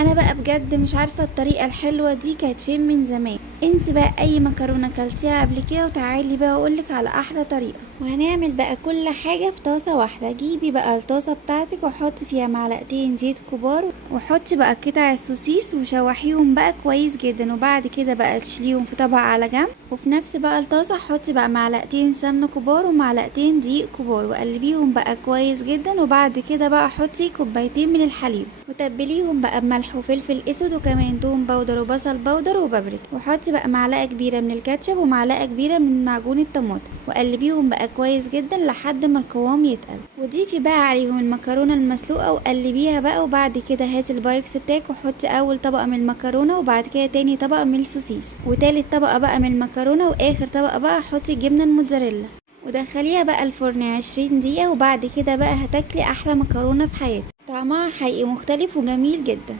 انا بقى بجد مش عارفة الطريقة الحلوة دي كانت فين من زمان. انسي بقى اي مكرونة كلتيها قبل كده وتعالي بقى اقولك على احلى طريقة. وهنعمل بقى كل حاجة في طاسة واحدة. جيبي بقى الطاسة بتاعتك وحطي فيها معلقتين زيت كبار، وحطي بقى قطع السوسيس وشوحيهم بقى كويس جدا، وبعد كده بقى تشيليهم في طبق على جنب. وفي نفس بقى الطاسة حطي بقى معلقتين سمنة كبار ومعلقتين دقيق كبار، وقلبيهم بقى كويس جدا. وبعد كده بقى حطي كوبايتين من الحليب، وتبليهم بقى بملح وفلفل اسود وكمان توم باودر وبصل باودر وبابريكا. وحطي بقى معلقة كبيرة من الكاتشب ومعلقة كبيرة من معجون الطماطم، وقلبيهم بقى كويس جدا لحد ما القوام يتقل. وضيفي بقى عليهم المكرونة المسلوقة وقلبيها بقى. وبعد كده هاتي البايركس بتاعك وحطي اول طبقة من المكرونة، وبعد كده تاني طبقة من السوسيس، وتالت طبقة بقى من المكرونة، واخر طبقة بقى حطي الجبنة الموتزاريلا، ودخليها بقى الفرن 20 دقيقة. وبعد كده بقى هتاكلي احلى مكرونة في حياتك. طعمها حقيقي مختلف وجميل جدا.